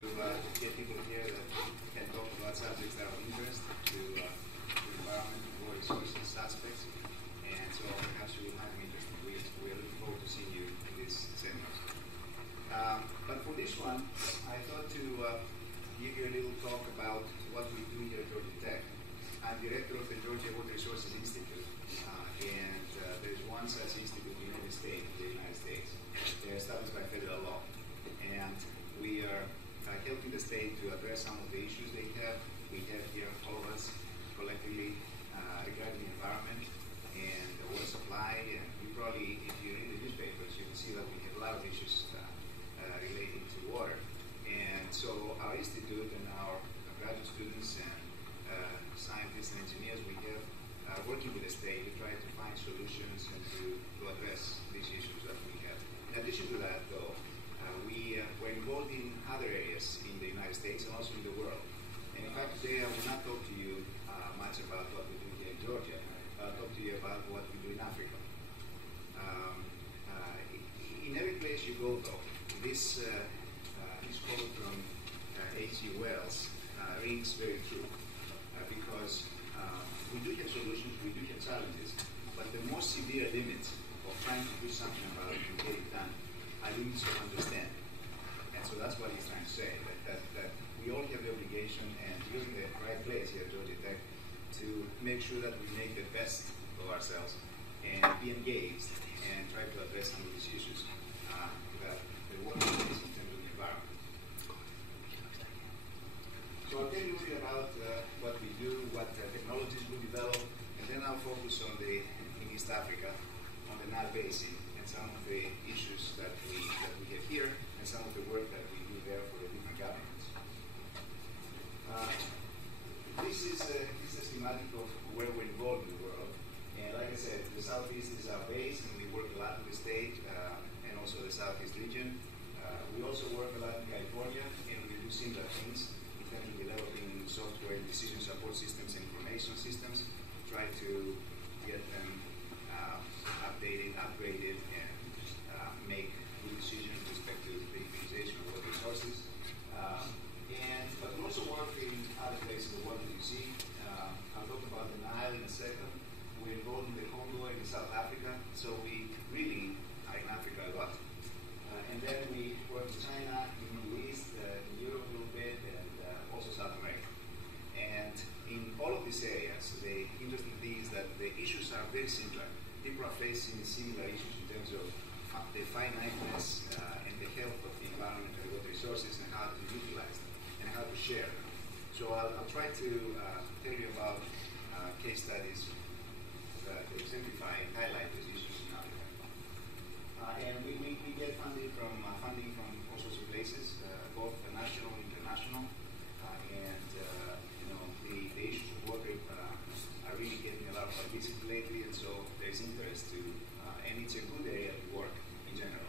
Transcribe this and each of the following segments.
Get people here that can talk about subjects that are of interest to environment, water resources, aspects, and so perhaps you will find them interesting. We are looking forward to seeing you in these seminars. But for this one, I thought to give you a little talk about what we do here at Georgia Tech. I'm director of the Georgia Water Resources Institute, and there's one such institute in every state in the United States. They're established by federal law, and we are helping the state to address some of the issues they have. We have here, all of us, collectively, regarding the environment and the water supply. And you probably, if you read the newspapers, you can see that we have a lot of issues relating to water. And so our institute and our graduate students and scientists and engineers, we have working with the state to try to find solutions and to address these issues that we have. In addition to that, though, we're involved in other areas in the United States and also in the world. And in fact, today I will not talk to you much about what we do here in Georgia. I'll talk to you about what we do in Africa. In every place you go, though, this quote from H.G. Wells rings very true because we do have solutions, we do have challenges, but the most severe limits of trying to do something about it and get it done are limits of understanding. And so that's what he's trying to say, that we all have the obligation, and you're in the right place here at Georgia Tech, to make sure that we make the best of ourselves and be engaged and try to address some of these issues that the world needs in terms of the environment. So I'll tell you a little bit about what we do, what technologies we develop, and then I'll focus on in East Africa, on the Nile Basin, and some of the issues that we have here, and some of the work that we do there for the different governments. This is a schematic of where we're involved in the world. And like I said, the Southeast is our base, and we work a lot with the state and also the Southeast region. We also work a lot in California, and we do similar things in terms of developing software and decision support systems and information systems, try to get them updated, upgraded, and make good decisions with respect to the utilization of water resources. But we also work in other places in the world that you see. I'll talk about the Nile in a second. We're involved in the Congo and in South Africa, so we really are in Africa a lot. And then we work in China, in the Middle East, in Europe a little bit, and also South America. And in all of these areas, the interesting thing is that the issues are very similar. People are facing similar issues in terms of the finiteness and the health of the environment and the water resources and how to utilize them and how to share them. So I'll try to tell you about case studies that exemplify and highlight these issues in Africa. And we get funding from all sorts of places, both national and international. And the issues of water are really getting a lot of publicity lately, and so there's interest to, and it's a good area to work in general,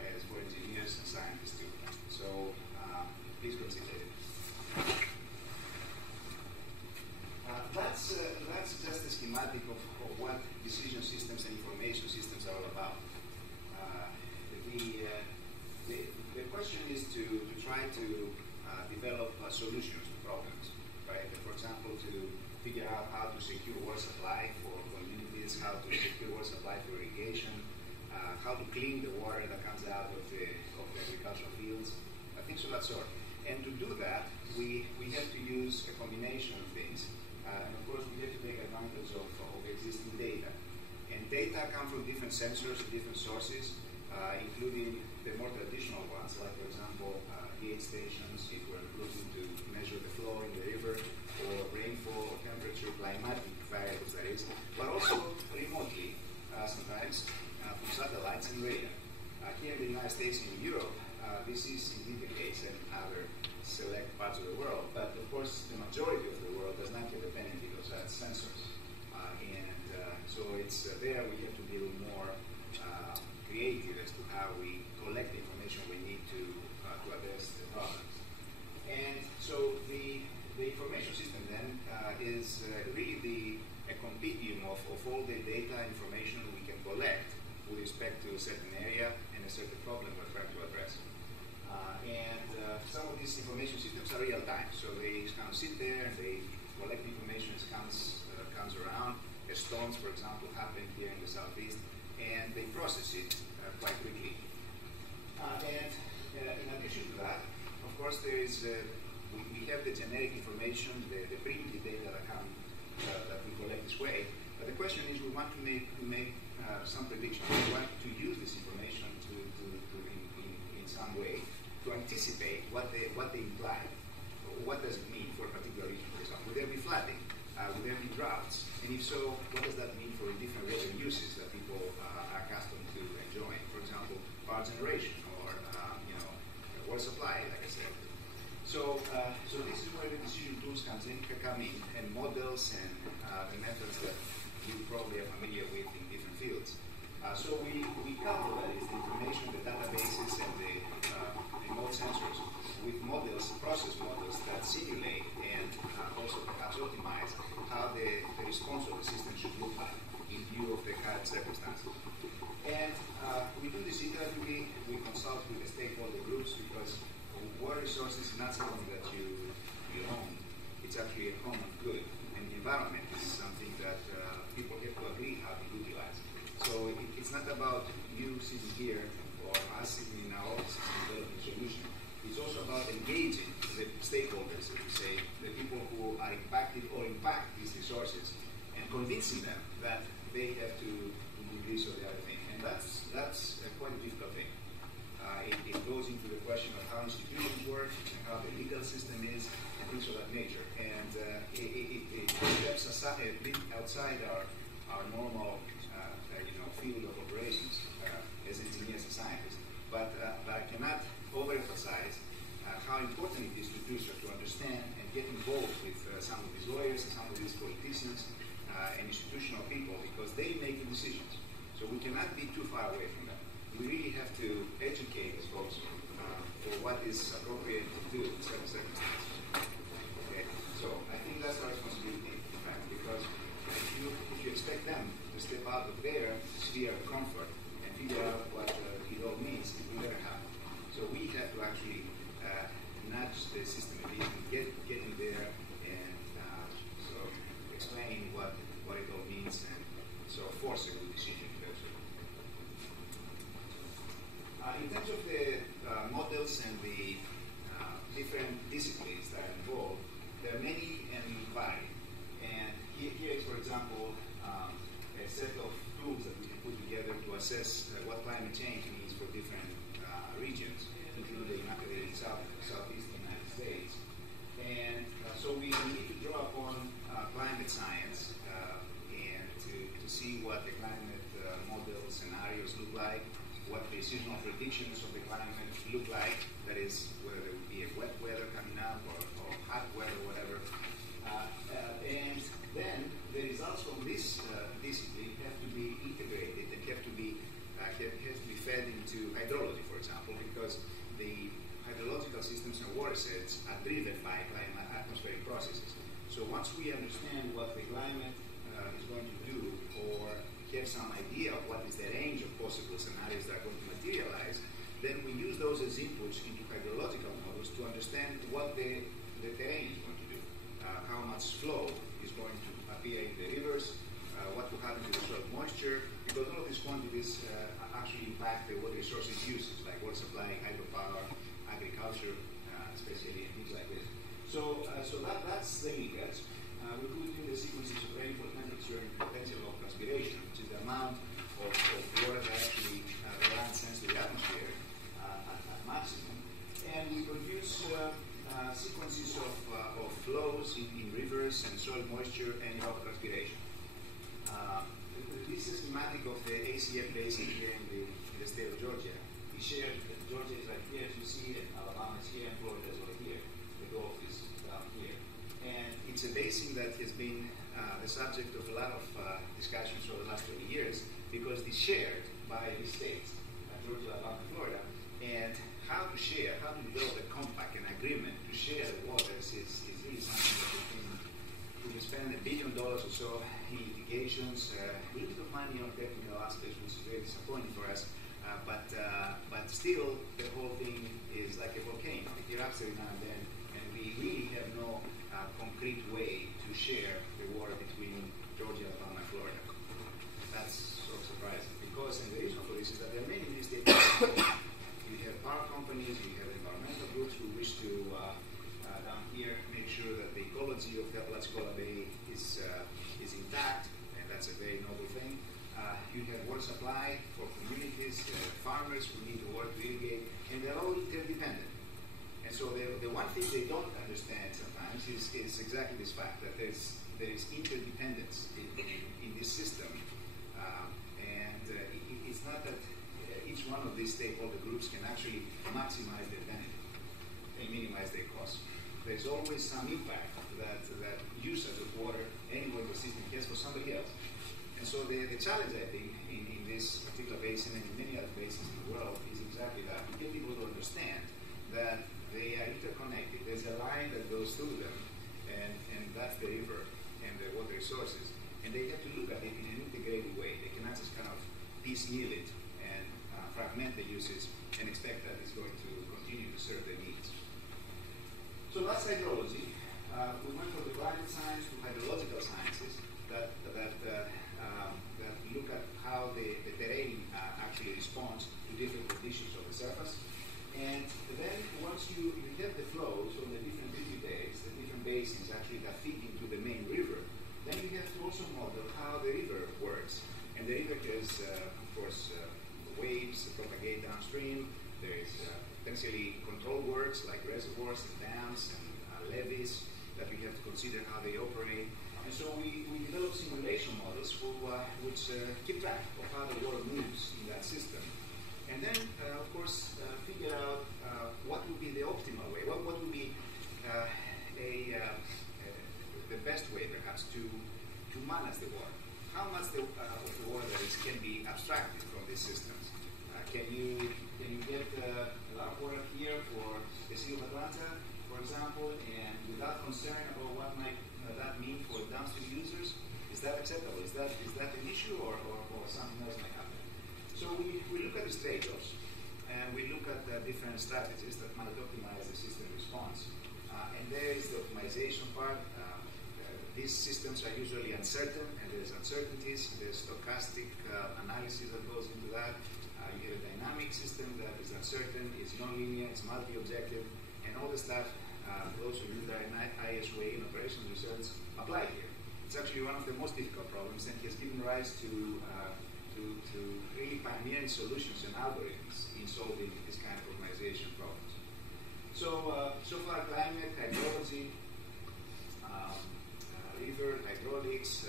as for engineers and scientists too. So please consider it. That's just a schematic of what decision systems and information systems are all about. The question is to try to develop solutions to problems, right? For example, to figure out how to secure water supply for communities, how to secure water supply for irrigation, how to clean the water that comes out of the agricultural fields, things of that sort. And to do that, we have to use a combination of things. And of course, we have to take advantage of existing data. And data come from different sensors and different sources, including the more traditional ones, like, for example, pH stations, if we're looking to measure the flow in the river, or rainfall, or temperature, climatic variables, that is, but also remotely, sometimes, from satellites and radar. Here in the United States and in Europe, this is indeed the case, and other select parts of the world, but of course the majority of the world does not have a penny because that's sensors. So it's there we have to be a little more creative as to how we collect the information we need to address the problems. And so the information system then is really a compendium of all the data information we can collect with respect to a certain area and a certain problem we're trying to address. And some of these information systems are real time, so they kind of sit there and they collect information as comes around. Storms, for example, happen here in the southeast, and they process it quite quickly. And in addition to that, of course, there is we have the generic information, the primitive data that we collect this way. But the question is, we want to make some predictions. We want to use this information in some way to anticipate what they imply. What does it mean for a particular region, for example? Will there be flooding? Will there be droughts? And if so, what does that mean for the different water uses that people are accustomed to enjoying? For example, power generation or water supply, like I said. So this is where the decision tools come in, and models and the methods that you probably are familiar with in different fields. So we couple that is the information, the databases, and the remote sensors with models, process models that simulate and also perhaps optimize how the response of the system should look like in view of the current circumstances. And we do this iteratively. We consult with the stakeholder groups because water resources is not something that you own. It's actually a common good. And the environment is something that people have to agree how to utilize. So it's not about you sitting here or us sitting in our offices and developing a solution. It's also about engaging the stakeholders, as we say, the people who are impacted or impact these resources, and convincing them that they have to do this or the other thing. And that's quite a difficult thing. It goes into the question of how institutions work, and how the legal system is, and things of that nature. And it steps aside, a bit outside our normal field of operations as engineers and scientists. But I cannot overemphasize how important it is to do so, to understand and get involved with some of these lawyers and some of these politicians and institutional people, because they make the decisions. So we cannot be too far away from them. We really have to educate these folks for what is appropriate to do in certain circumstances. Okay? So I think that's our responsibility, in fact, because if you expect them to step out of their sphere of comfort and figure out what it all means, it will never happen. So we have to actually nudge the system a bit and get in there and explain what it all means, and so force a good decision eventually. In terms of the models and the different disciplines that are involved, there are many and varied. And here is, for example, a set of tools that we can put together to assess what climate change means for different regions, including the southeast United States. And so we need to draw upon climate science and to see what the climate model scenarios look like, what the seasonal predictions of the climate look like, that is, whether there will be a wet weather coming up or hot weather, whatever. And then the results from this discipline have to be integrated and have to be fed into hydrology, for example, because the hydrological systems and watersheds are driven by atmospheric processes. So once we understand what the climate is going to do, or have some idea of what is the range of possible scenarios that are going to materialize, then we use those as inputs into hydrological models to understand what the terrain is going to do, how much flow is going to appear in the rivers, what will happen to the soil moisture, because all of these quantities actually impact the water resources uses, like water supply, hydropower, agriculture, especially, and things like this. So that's the linkage. We put in the sequences of rainfall, temperature, and potential of transpiration, which is the amount of water that actually the land sends to the atmosphere at maximum. And we produce sequences of flows in rivers and soil moisture and evapotranspiration. This is a schematic of the ACF basin here in the state of Georgia. We shared that Georgia is right here, as you see, and Alabama is here, and Florida is over here. The Gulf is down here. And it's a basin that has been the subject of a lot of discussions over the last 20 years, because it's shared by the states, Georgia, Alabama, and Florida. And how to share, how to develop a compact, an agreement to share the waters is really something that we spend $1 billion or so in litigations, a little bit of money on technical aspects, which is very disappointing for us. But still, the whole thing is like a volcano. It erupts every now and then. really have no concrete way to share the water between Georgia, Alabama, and Florida. That's so surprising, because, and the reason for this is that there are many of these states. You have power companies, you have environmental groups who wish to, down here, make sure that the ecology of the Apalachicola Bay is intact, and that's a very noble thing. You have water supply for communities, farmers who need the water to irrigate, and they're all interdependent. And so the one thing they don't understand sometimes is exactly this fact, that there is interdependence in this system. It's not that each one of these stakeholder groups can actually maximize their benefit and minimize their costs. There's always some impact that usage of water anywhere the system has for somebody else. And so the challenge, I think, in this particular basin and in many other basins in the world is exactly that. We get people to understand that they are interconnected. There's a line that goes through them, and that's the river and the water resources. And they have to look at it in an integrated way. They cannot just kind of piecemeal it and fragment the uses and expect that it's going to continue to serve their needs. So that's hydrology. We went from the climate science to hydrological sciences that look at how the terrain actually responds to different conditions of the surface. And then once you have the flows on the different tributaries, the different basins actually that feed into the main river, then you have to also model how the river works. And the river has, of course, waves that propagate downstream. There is potentially control works like reservoirs and dams and levees that we have to consider how they operate. And so we develop simulation models which keep track of how the water moves in that system. And then, of course, figure out what would be the optimal way, what would be the best way, perhaps, to manage the water. How much of the water that is can be abstracted from these systems? Can you get a lot of water here for the Sea of Atlanta, for example, and without concern about what might that mean for downstream users? Is that acceptable? Is that an issue, or something else might happen? So we look at these trade-offs, and we look at different strategies that might optimize the system response. And there is the optimization part. These systems are usually uncertain, and there's uncertainties. There's stochastic analysis that goes into that. You have a dynamic system that is uncertain, it's non-linear, it's multi-objective, and all the stuff those who do that in ISWA in operations research apply here. It's actually one of the most difficult problems, and has given rise to really pioneering solutions and algorithms in solving this kind of optimization problems. So, so far, climate, hydrology, river, hydraulics,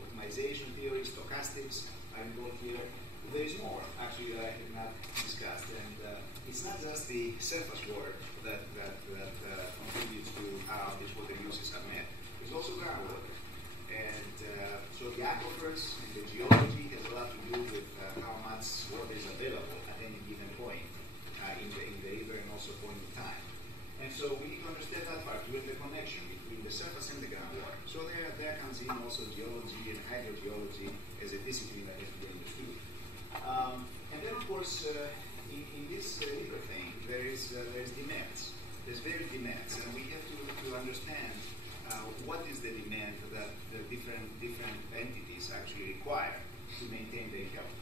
optimization theory, stochastics are involved here. There is more, actually, that I have not discussed, and it's not just the surface water that contributes to how these water uses are met. There's also groundwater, and so the aquifers and the geology has a lot to do with how much water is available at any given point in the river and also point in time. And so we need to understand that part, with the connection between the surface and the groundwater. So there comes in also geology and hydrogeology as a discipline that has to be understood. And then, of course, in this river thing, there's demands. There's varied demands, and we have to understand what is the demand that the different entities actually require to maintain their health.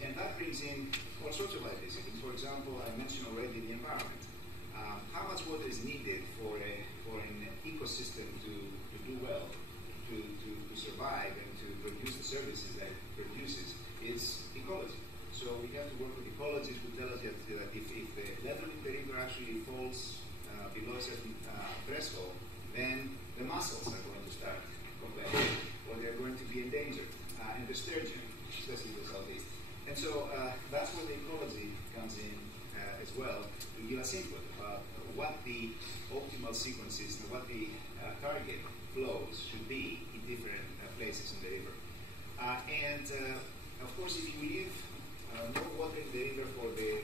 And that brings in all sorts of other disciplines. For example, I mentioned already the environment. How much water is needed for an ecosystem to do well, to survive, and to produce the services that it produces is ecology. So we have to work with ecologists who tell us that if the level in the river actually falls below a certain threshold, then the mussels are going to start complaining, or they're going to be endangered, and the sturgeon, especially the southeast. And so that's where the ecology comes in as well, to give us input about what the optimal sequences and what the target flows should be in different places in the river. And of course, if you leave more water in the river for the